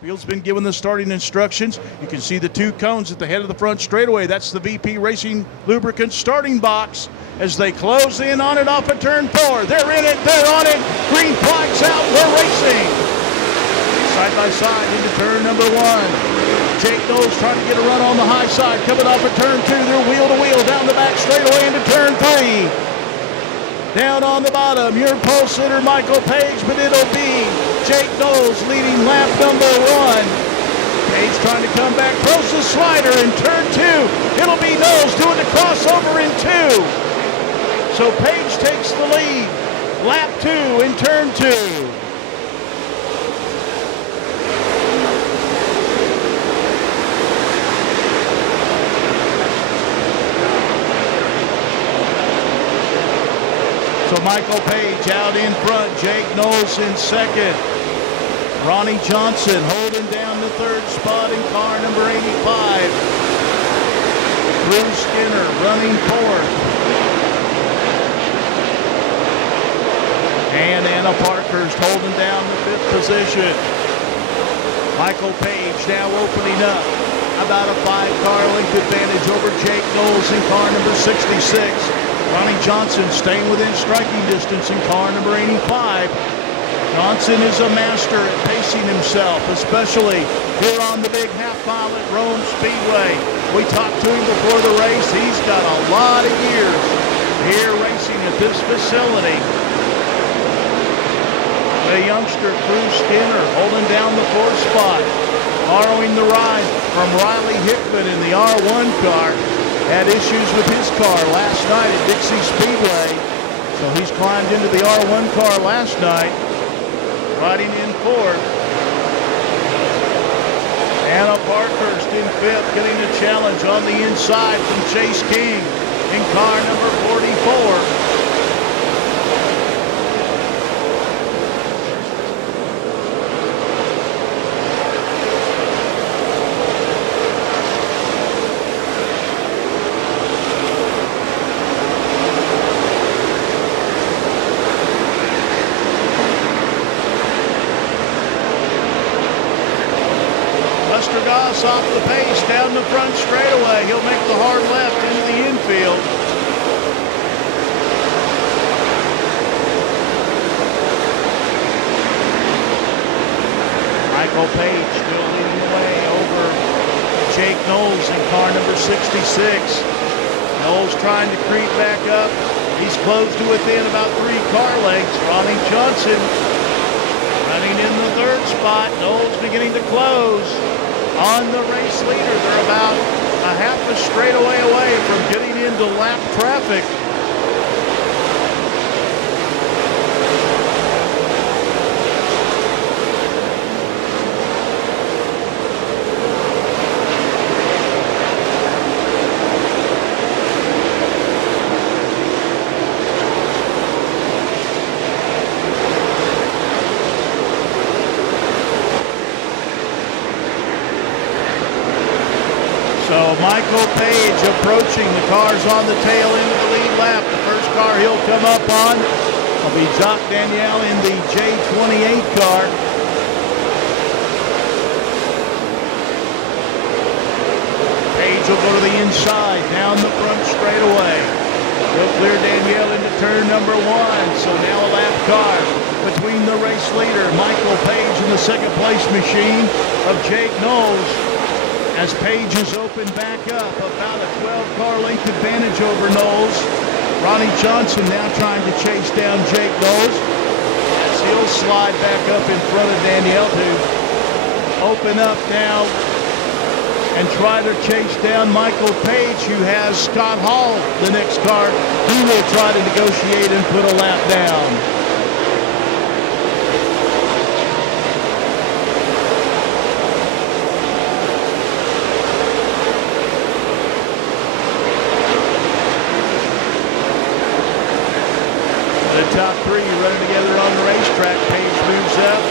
Field's been given the starting instructions. You can see the two cones at the head of the front straightaway. That's the VP Racing Lubricants starting box as they close in on it off of turn 4. They're in it. They're on it. Green flag's out. We're racing. Side by side into turn number 1. Jake Knowles trying to get a run on the high side. Coming off of turn 2. They're wheel to wheel down the back straightaway into turn 3. Down on the bottom, your pole sitter, Michael Page, but it'll be Jake Knowles leading lap number 1. Page trying to come back, throws the slider in turn 2. It'll be Knowles doing the crossover in 2. So Page takes the lead. Lap 2 in turn 2. So Michael Page out in front, Jake Knowles in second. Ronnie Johnson holding down the third spot in car number 85. Drew Skinner running fourth. And Anna Parkhurst holding down the fifth position. Michael Page now opening up. About a 5-car length advantage over Jake Knowles in car number 66. Ronnie Johnson staying within striking distance in car number 85. Johnson is a master at pacing himself, especially here on the big half mile at Rome Speedway. We talked to him before the race. He's got a lot of years here racing at this facility. The youngster, Drew Skinner, holding down the 4th spot, borrowing the ride from Riley Hickman in the R1 car. Had issues with his car last night at Dixie Speedway, so he's climbed into the R1 car last night, riding in 4th. Anna Parkhurst in 5th, getting a challenge on the inside from Chase King in car number 44. Goss off the pace down the front straightaway. He'll make the hard left into the infield. Michael Page still leading the way over Jake Knowles in car number 66. Knowles trying to creep back up. He's close to within about 3 car lengths. Ronnie Johnson running in the 3rd spot. Knowles beginning to close on the race leader. They're about a half a straightaway away from getting into lap traffic. So Michael Page approaching. The car's on the tail end of the lead lap. The first car he'll come up on will be Jacques Danielle in the J28 car. Page will go to the inside, down the front straightaway. He'll clear Danielle into turn number 1. So now a lap car between the race leader, Michael Page, and the second place machine of Jake Knowles. As Page is opened back up, about a 12-car length advantage over Knowles. Ronnie Johnson now trying to chase down Jake Knowles, as he'll slide back up in front of Danielle to open up now and try to chase down Michael Page, who has Scott Hall, the next car. He will try to negotiate and put a lap down. Top 3 running together on the racetrack. Page moves up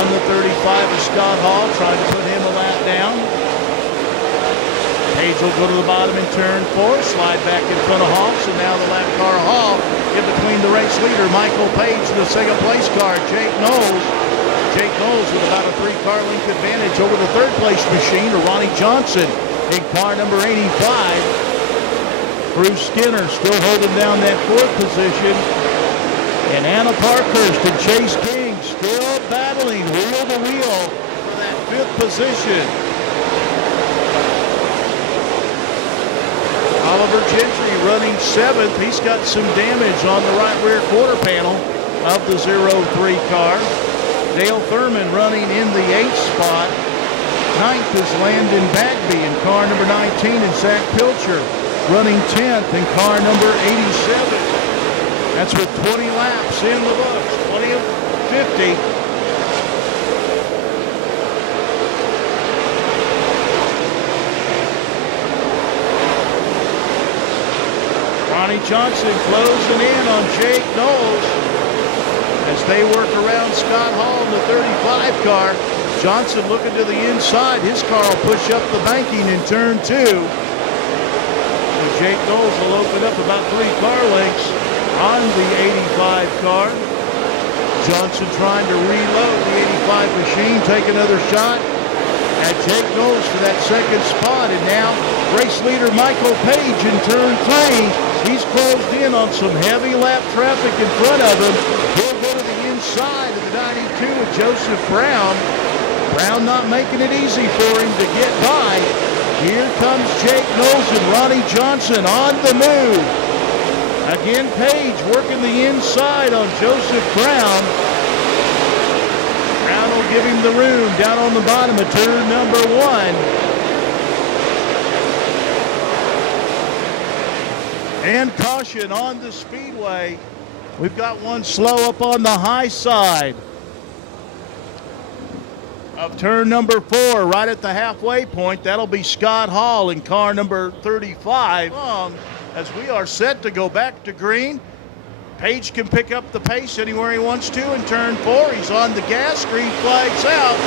on the 35 of Scott Hall, trying to put him a lap down. Page will go to the bottom in turn 4, slide back in front of Hall. So now the lap car Hall in between the race leader, Michael Page, and the second place car, Jake Knowles. Jake Knowles with about a 3-car length advantage over the third-place machine to Ronnie Johnson in car number 85. Bruce Skinner still holding down that 4th position. And Anna Parkhurst and Chase King still battling wheel to wheel for that 5th position. Oliver Gentry running 7th. He's got some damage on the right rear quarter panel of the 03 car. Dale Thurman running in the 8th spot. 9th is Landon Bagby in car number 19, and Zach Pilcher running 10th in car number 87. That's with 20 laps in the books, 20 of 50. Ronnie Johnson closing in on Jake Knowles as they work around Scott Hall in the 35 car. Johnson looking to the inside. His car will push up the banking in turn 2. So Jake Knowles will open up about 3 car lengths on the 85 car. Johnson trying to reload the 85 machine, take another shot at Jake Knowles for that 2nd spot. And now race leader Michael Page in turn 3. He's closed in on some heavy lap traffic in front of him. He'll go to the inside of the 92 with Joseph Brown. Brown not making it easy for him to get by. Here comes Jake Knowles and Ronnie Johnson on the move. Again, Page working the inside on Joseph Brown. Brown will give him the room down on the bottom of turn number 1. And caution on the Speedway. We've got one slow up on the high side of turn number 4, right at the halfway point. That'll be Scott Hall in car number 35. As we are set to go back to green. Page can pick up the pace anywhere he wants to in turn 4. He's on the gas, green flags out.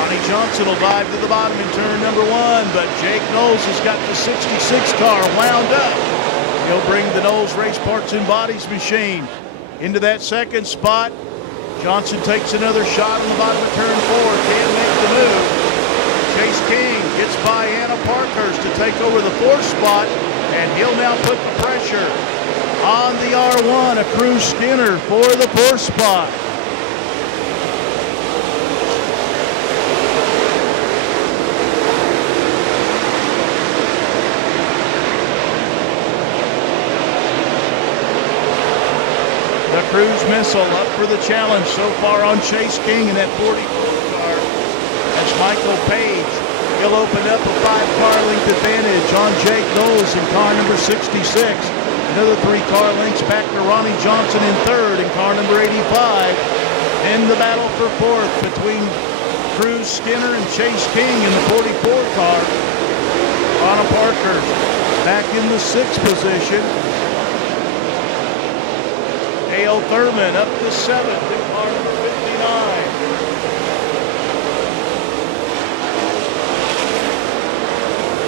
Ronnie Johnson will dive to the bottom in turn number 1, but Jake Knowles has got the 66 car wound up. He'll bring the Knowles Race Parts and Bodies machine into that 2nd spot. Johnson takes another shot on the bottom of turn 4, can't make the move. Chase King gets by Anna Parkhurst to take over the 4th spot, and he'll now put the pressure on the R1, a Cruz Skinner for the 4th spot. The Cruz Missile up for the challenge so far on Chase King in that 44 car. That's Michael Page. He'll open up a 5-car length advantage on Jake Knowles in car number 66. Another 3-car lengths back to Ronnie Johnson in 3rd in car number 85. In the battle for 4th between Cruz Skinner and Chase King in the 44 car. Anna Parker back in the 6th position. Dale Thurman up to 7th in car number 59.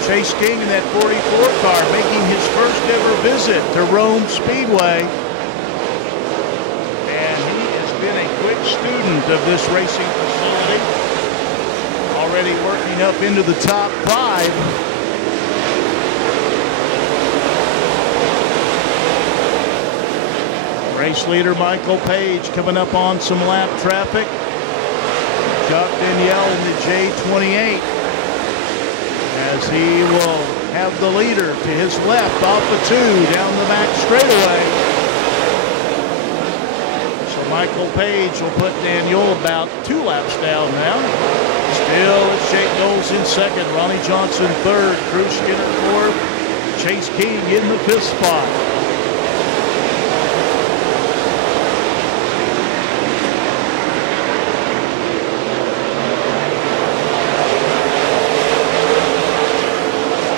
Chase King in that 44 car making his first ever visit to Rome Speedway. And he has been a quick student of this racing facility. Already working up into the top 5. Race leader Michael Page coming up on some lap traffic. Chuck Danielle in the J28 as he will have the leader to his left off the 2 down the back straightaway. So Michael Page will put Danielle about 2 laps down now. Still it's Jake Knowles in 2nd, Ronnie Johnson 3rd, Cruz Skinner 4th, Chase King in the 5th spot.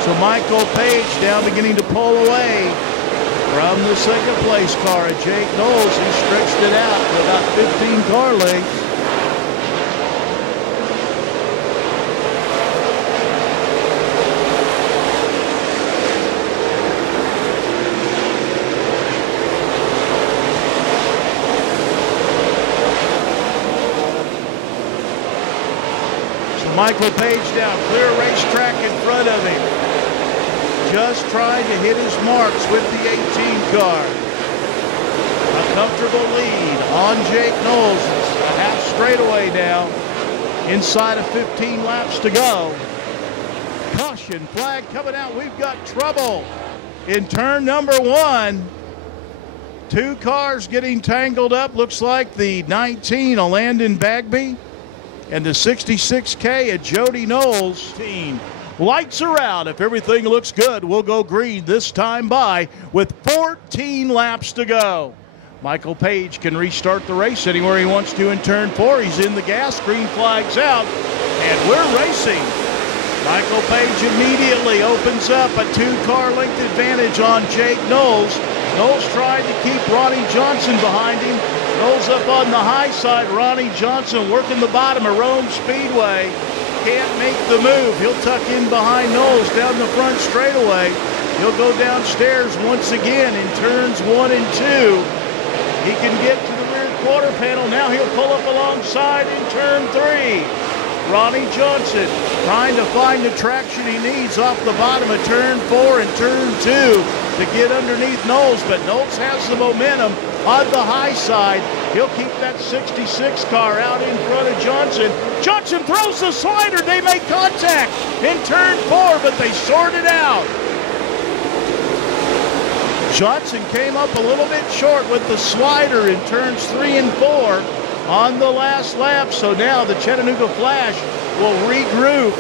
So Michael Page now beginning to pull away from the 2nd place car at Jake Knowles. He stretched it out to about 15 car lengths. Michael Page down, clear racetrack in front of him. Just trying to hit his marks with the 18 car. A comfortable lead on Jake Knowles. It's a half straightaway now. Inside of 15 laps to go. Caution flag coming out. We've got trouble in turn number 1. 2 cars getting tangled up. Looks like the 19, a Landon Bagby, and the 66K, a Jody Knowles. Lights are out. If everything looks good, we'll go green this time by with 14 laps to go. Michael Page can restart the race anywhere he wants to in turn 4. He's in the gas, green flag's out, and we're racing. Michael Page immediately opens up a 2-car length advantage on Jake Knowles. Knowles tried to keep Ronnie Johnson behind him. Knowles up on the high side. Ronnie Johnson working the bottom of Rome Speedway. Can't make the move. He'll tuck in behind Knowles down the front straightaway. He'll go downstairs once again in turns 1 and 2. He can get to the rear quarter panel. Now he'll pull up alongside in turn 3. Ronnie Johnson trying to find the traction he needs off the bottom of turn 4 and turn 2 to get underneath Knowles, but Knowles has the momentum on the high side. He'll keep that 66 car out in front of Johnson. Johnson throws the slider. They make contact in turn 4, but they sort it out. Johnson came up a little bit short with the slider in turns 3 and 4 on the last lap. So now the Chattanooga Flash will regroup.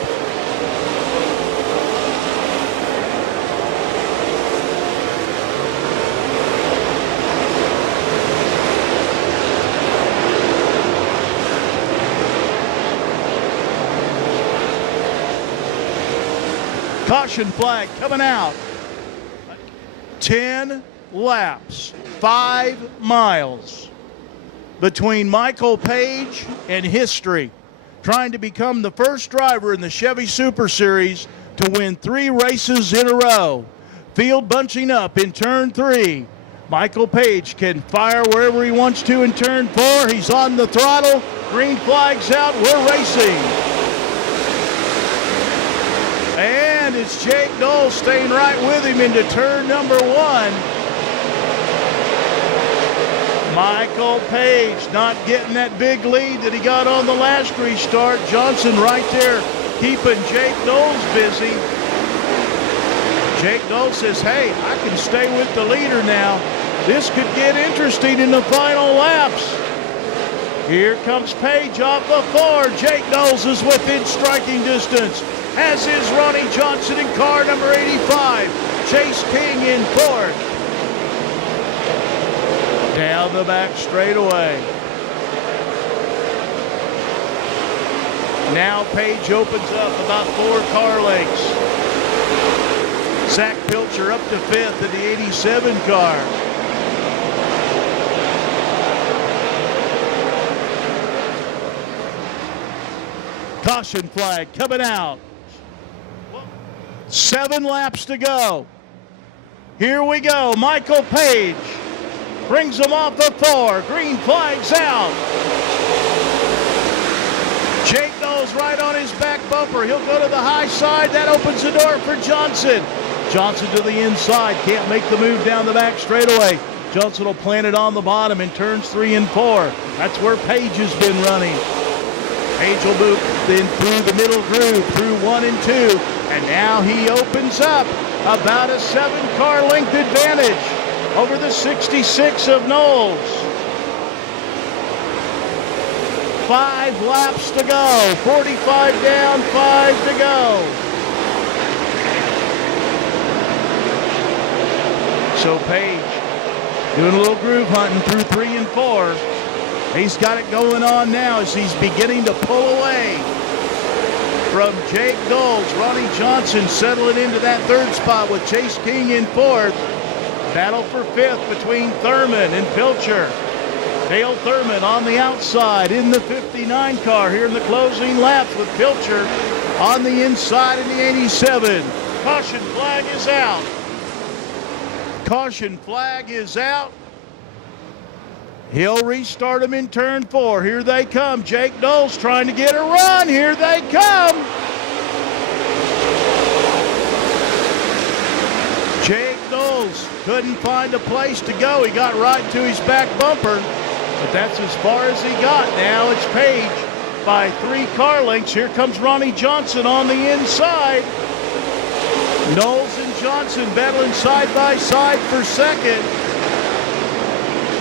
Caution flag coming out. 10 laps, 5 miles between Michael Page and history, trying to become the first driver in the Chevy Super Series to win 3 races in a row. Field bunching up in turn 3. Michael Page can fire wherever he wants to in turn 4. He's on the throttle. Green flag's out. We're racing. And it's Jake Knowles staying right with him into turn number 1. Michael Page not getting that big lead that he got on the last restart. Johnson right there keeping Jake Knowles busy. Jake Knowles says, hey, I can stay with the leader now. This could get interesting in the final laps. Here comes Page off the 4. Jake Knowles is within striking distance, as is Ronnie Johnson in car number 85. Chase King in 4th. Down the back straightaway. Now Page opens up about 4 car lengths. Zach Pilcher up to 5th in the 87 car. Caution flag coming out. 7 laps to go. Here we go. Michael Page brings him off the 4. Green flag's out. Jake Knowles right on his back bumper. He'll go to the high side. That opens the door for Johnson. Johnson to the inside. Can't make the move down the back straightaway. Johnson will plant it on the bottom in turns 3 and 4. That's where Page has been running. Page will move then through the middle groove, through 1 and 2. And now he opens up about a 7-car length advantage over the 66 of Knowles. 5 laps to go. 45 down, 5 to go. So Page doing a little groove hunting through 3 and 4. He's got it going on now as he's beginning to pull away from Jake Knowles. Ronnie Johnson settling into that 3rd spot with Chase King in 4th. Battle for 5th between Thurman and Pilcher. Dale Thurman on the outside in the 59 car here in the closing laps with Pilcher on the inside in the 87. Caution flag is out. Caution flag is out. He'll restart them in turn 4. Here they come. Jake Knowles trying to get a run. Here they come. Jake Knowles couldn't find a place to go. He got right to his back bumper, but that's as far as he got. Now it's Page by 3 car lengths. Here comes Ronnie Johnson on the inside. Knowles and Johnson battling side by side for second.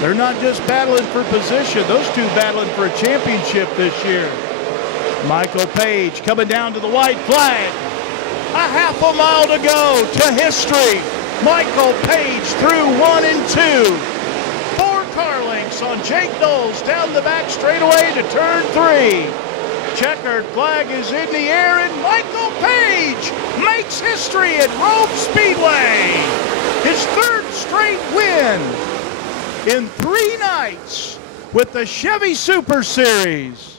They're not just battling for position. Those two battling for a championship this year. Michael Page coming down to the white flag. A half a mile to go to history. Michael Page through 1 and 2. 4 car lengths on Jake Knowles down the back straightaway to turn 3. Checkered flag is in the air, and Michael Page makes history at Rome Speedway. His 3rd straight win in 3 nights with the Chevy Super Series.